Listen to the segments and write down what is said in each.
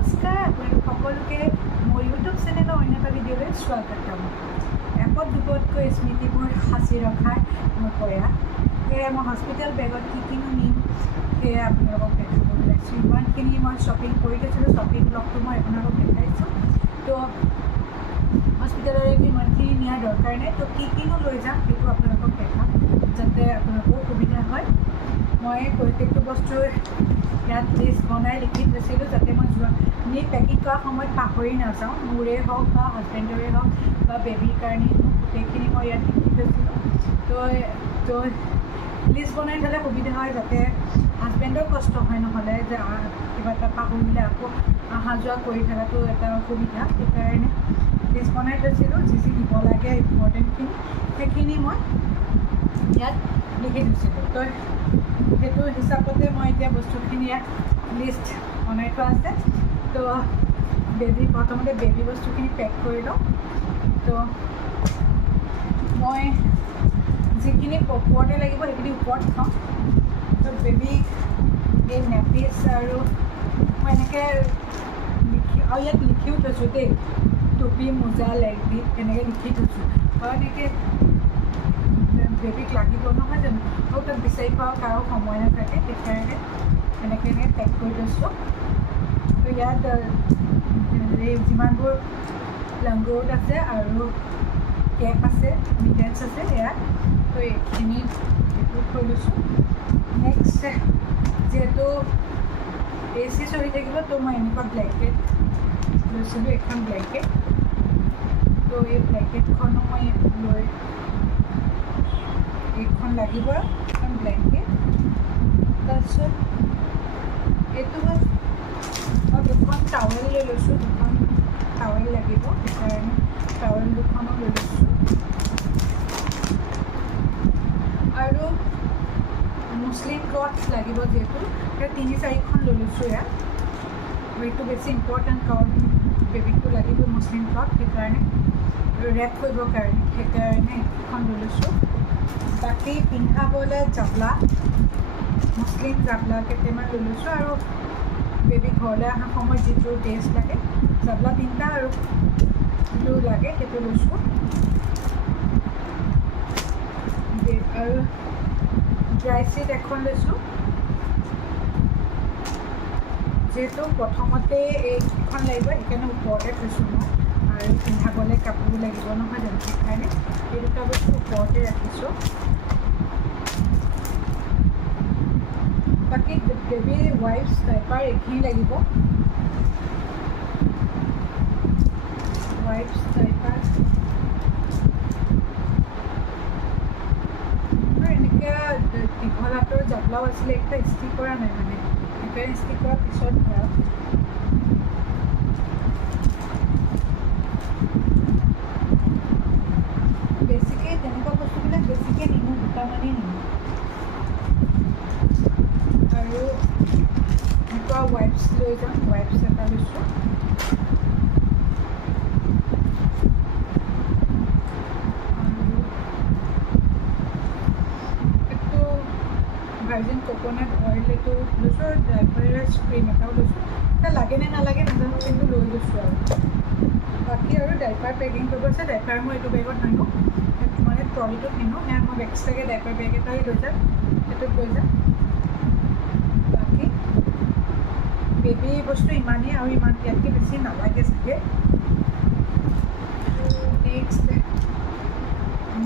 নমস্কাৰ, আপোনালোক সকলোকে মোৰ ইউটিউব চেনেলৰ অন্য এটা ভিডিঅ'লৈ স্বাগতম। এপদ দুপদকৈ স্মৃতিবোৰ সাঁচি ৰখাৰ মোৰ প্ৰয়াস। সেয়ে মই হস্পিটেল বেগত কিনো নিম সেয়ে আপোনালোকক দেখাব ওলাইছোঁ। ইমানখিনি মই শ্বপিং কৰি থৈছিলোঁ, শ্বপিং ব্লগটো মই আপোনালোকক দেখাইছোঁ। তো হস্পিটেললৈ ইমানখিনি নিয়াৰ দৰকাৰ নাই, তো কিনো লৈ যাম সেইটো আপোনালোকক দেখাম যাতে আপোনালোকৰ সুবিধা হয়। মই প্ৰত্যেকটো বস্তু ইয়াত লিষ্ট বনাই লিখি থৈছিলোঁ যাতে মই নি পেকিং কৰা সময়ত পাহৰি নাযাওঁ। মোৰে হওক বা হাজবেণ্ডৰে হওক বা বেবীৰ কাৰণেই হওক, গোটেইখিনি মই ইয়াত লিখি থৈছিলোঁ। তো লিষ্ট বনাই থ'লে সুবিধা হয় যাতে হাজবেণ্ডৰ কষ্ট হয়, নহ'লে যে কিবা এটা পাহৰিলে আকৌ অহা যোৱা কৰি থকাটো এটা অসুবিধা। সেইকাৰণে লিষ্ট বনাই থৈছিলোঁ, যি যি দিব লাগে ইম্পৰ্টেণ্টখিনি সেইখিনি মই ইয়াত লিখি থৈছিলোঁ। তো সেইটো হিচাপতে মই এতিয়া বস্তুখিনি ইয়াত লিষ্ট বনাই থোৱা আছে। তো প্ৰথমতে বেবী বস্তুখিনি পেক কৰি লওঁ। তো মই যিখিনি ওপৰতে লাগিব সেইখিনি ওপৰত থওঁ। তো বেবী এই নেপিছ আৰু মই এনেকৈ আৰু ইয়াত লিখিও থৈছোঁ দেই, টুপি মোজা লেগবিট এনেকৈ লিখি থৈছোঁ। আৰু এনেকৈ বেবীক লাগিব নহয় জানো, আৰু তাক বিচাৰি পোৱা কাৰো সময় নাথাকে, সেইকাৰণে এনেকৈ পেক কৰি থৈছোঁ। তো ইয়াত যিমানবোৰ লাংগোট আছে আৰু কেপ আছে, মিটেন্স আছে ইয়াত, তো এইখিনি এইটো থৈ লৈছোঁ। নেক্সট যিহেতু AC চলি থাকিব, তো মই এনেকুৱা ব্লেংকেট লৈছিলোঁ, এখন ব্লেংকেট। তো এই ব্লেংকেটখনো মই লৈ এইখন লাগিব এখন ব্লেংকেট। তাৰপিছত এইটো মই দুখন টাৱেল লৈ লৈছোঁ, দুখন টাৱেল লাগিব, সেইকাৰণে টাৱেল দুখনো লৈ লৈছোঁ। আৰু মুছলিম ক্লথ লাগিব যিহেতু, সেই 3-4খন লৈ লৈছোঁ ইয়াত। এইটো বেছি ইম্পৰ্টেণ্ট কাৰণ বেবীকটো লাগিব মুছলিম ক্লথ, সেইকাৰণে ৰেপ কৰিবৰ কাৰণে সেইকাৰণে এইখন লৈ লৈছোঁ। বাকী পিন্ধাবলৈ জাবলা, মুছলিম জাবলা কেইটামান লৈ লৈছোঁ। আৰু বেবী ঘৰলৈ অহা সময়ত যিটো ড্ৰেছ লাগে, জাবলা 3টা আৰু যিটো লাগে সেইটো লৈছোঁ। আৰু ড্ৰাই শ্বীট এখন লৈছোঁ, যিহেতু প্ৰথমতে এইখন লাগিব সেইকাৰণে ওপৰতে থৈছোঁ মই। আৰু পিন্ধাবলৈ কাপোৰ লাগিব নহয় জানো, সেইকাৰণে এই দুটা বস্তু ওপৰতে ৰাখিছোঁ। বাকী বেবী ৱাইপছ ডাইপাৰ এইখিনি লাগিব, ৱাইপছ ডাইপাৰ আৰু এনেকৈ দীঘল হাতৰ জাবলাও আছিলে, একটা ইস্ত্ৰি কৰা নাই মানে, সেইকাৰণে ইস্ত্ৰি কৰাৰ পিছত ধৰা। বেছিকৈ তেনেকুৱা বস্তুবিলাক বেছিকৈ নিনো, দুটামানেই নিনো। আৰু এনেকুৱা ৱাইপছ লৈ যাম, ৱাইপছ এটা লৈছোঁ। আৰু এইটো ভাৰ্জিন কোকোনাট অইল এইটো লৈছোঁ, আৰু ডাইপাৰৰ স্প্ৰিং এটাও লৈছোঁ। এটা লাগে নে নালাগে নাজানো, কিন্তু লৈ লৈছোঁ। আৰু বাকী আৰু ডাইপাৰ পেকিং কৰিব আছে, ডাইপাৰ মই এইটো বেগত নানো, মানে ট্ৰলিটোত নিনো, সেয়া মই এক্সট্ৰাকৈ ডাইপাৰ বেগ এটাই লৈ যাম, সেইটোত লৈ যাম। বাকী বেবী বস্তু ইমানেই, আৰু ইমান ইয়াতকৈ বেছি নালাগে চাগে। নেক্সট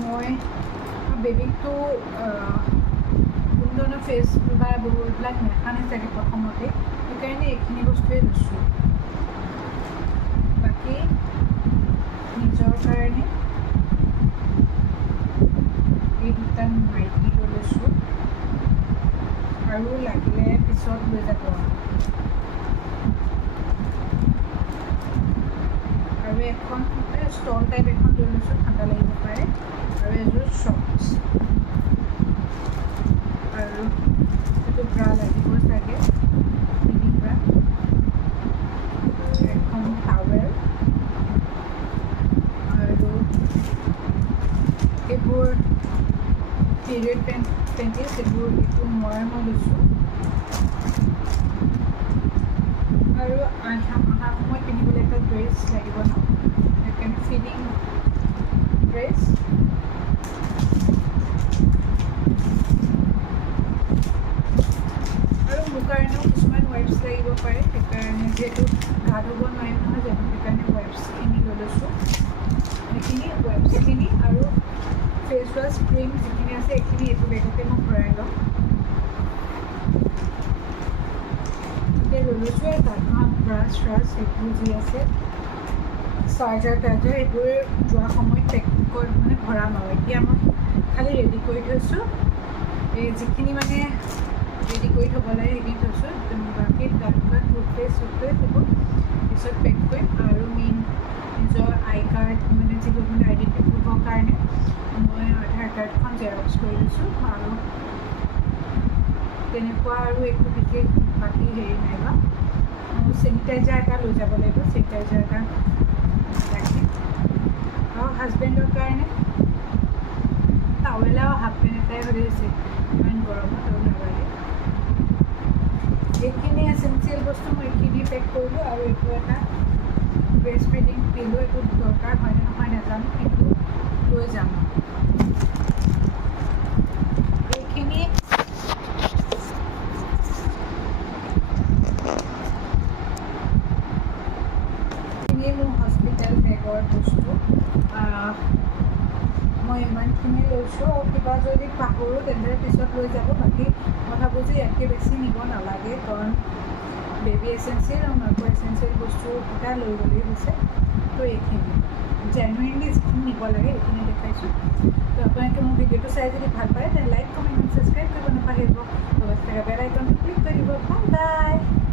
মই বেবীকটো কোনো ধৰণৰ ফেচ বা এইবিলাক নেখানে চাগে প্ৰথমতে, সেইকাৰণে এইখিনি বস্তুৱেই লৈছোঁ। বাকী নিজৰ কাৰণে এই দুটা নাইটি লৈ লৈছোঁ, আৰু লাগিলে পিছত লৈ যাব। আৰু এখন ষ্টল টাইপ এখন লৈ লৈছোঁ, ঠাণ্ডা লাগিব পাৰে। আৰু এযোৰ শ্বৰ্টছ, আৰু এইটো ব্ৰা লাগিব চাগে, মিনি ব্ৰা, এখন টাৱেল, আৰু এইবোৰ পিৰিয়ড পেণ্টিছ, এইবোৰ এইটো মই লৈছোঁ। আৰু লাগিব ন সেইকাৰণে ফিডিং ড্ৰেছ আৰু মোৰ কাৰণেও কিছুমান ৱাইপছ লাগিব পাৰে সেইকাৰণে যিহেতু গা ধুব নোৱাৰিম নহয় জানো সেইকাৰণে ৱাইপছখিনি লৈ লৈছোঁ সেইখিনি ৱাইপছখিনি আৰু ফেচ ৱাছ ক্ৰীম যিখিনি আছে এইখিনি এইটো বেগতে মই ভৰাই ল'ম এতিয়া লৈ লৈছোঁ গা ধোৱা ব্ৰাছ চ্ৰাছ এইবোৰ যি আছে চাৰ্জাৰ টাৰ্জাৰ এইবোৰ যোৱা সময়ত পেকিঙত মানে ভৰাম আৰু এতিয়া মই খালি ৰেডি কৰি থৈছোঁ এই যিখিনি মানে ৰেডি কৰি থ'ব লাগে সেইখিনি থৈছোঁ বাকী তাৰপিছত টুথপেষ্ট চুথপেষ্ট এইবোৰ পিছত পেক কৰিম আৰু মেইন নিজৰ আই কাৰ্ড মানে যিবোৰ মানে আইডেণ্টিটি প্ৰুফৰ কাৰণে মই আধাৰ কাৰ্ডখন জেৰক্স কৰি লৈছোঁ আৰু তেনেকুৱা আৰু একো বিশেষ বাকী হেৰি নাই বা মোৰ চেনিটাইজাৰ এটা লৈ যাব লাগিব চেনিটাইজাৰ এটা ৰাখিম আৰু হাজবেণ্ডৰ কাৰণে টাৱেল আৰু হাফ পেণ্ট এটাই হৈ আছে ইমান গৰমত আৰু নালাগে এইখিনি এচেঞ্চিয়েল বস্তু মই এইখিনি পেক কৰিলোঁ আৰু এইটো এটা ব্ৰেষ্ট ফিডিং পিলো এইটো দৰকাৰ হয়নে নহয় নাজানো কিন্তু লৈ যাম এইখিনি মোৰ হস্পিটেল বেগৰ বস্তু মই ইমানখিনি লৈছোঁ আৰু কিবা যদি পাহৰোঁ তেন্তে পিছত লৈ যাব বাকী মই ভাবোঁ যে ইয়াতকৈ বেছি নিব নালাগে কাৰণ বেবী এচেঞ্চিয়েল আৰু মাকৰ এচেঞ্চিয়েল বস্তুকেইটা লৈ গ'লেই হৈছে তো এইখিনি জেনুইনলি যিখিনি নিব লাগে সেইখিনি দেখাইছোঁ তো আপোনালোকে মোৰ ভিডিঅ'টো চাই যদি ভাল পায় তেন্তে লাইক কমেণ্ট ছাবস্ক্ৰাইব কৰিব নাপাহৰিব লগত থকা বেল আইকনটো ক্লিক কৰি দিব বাই বাই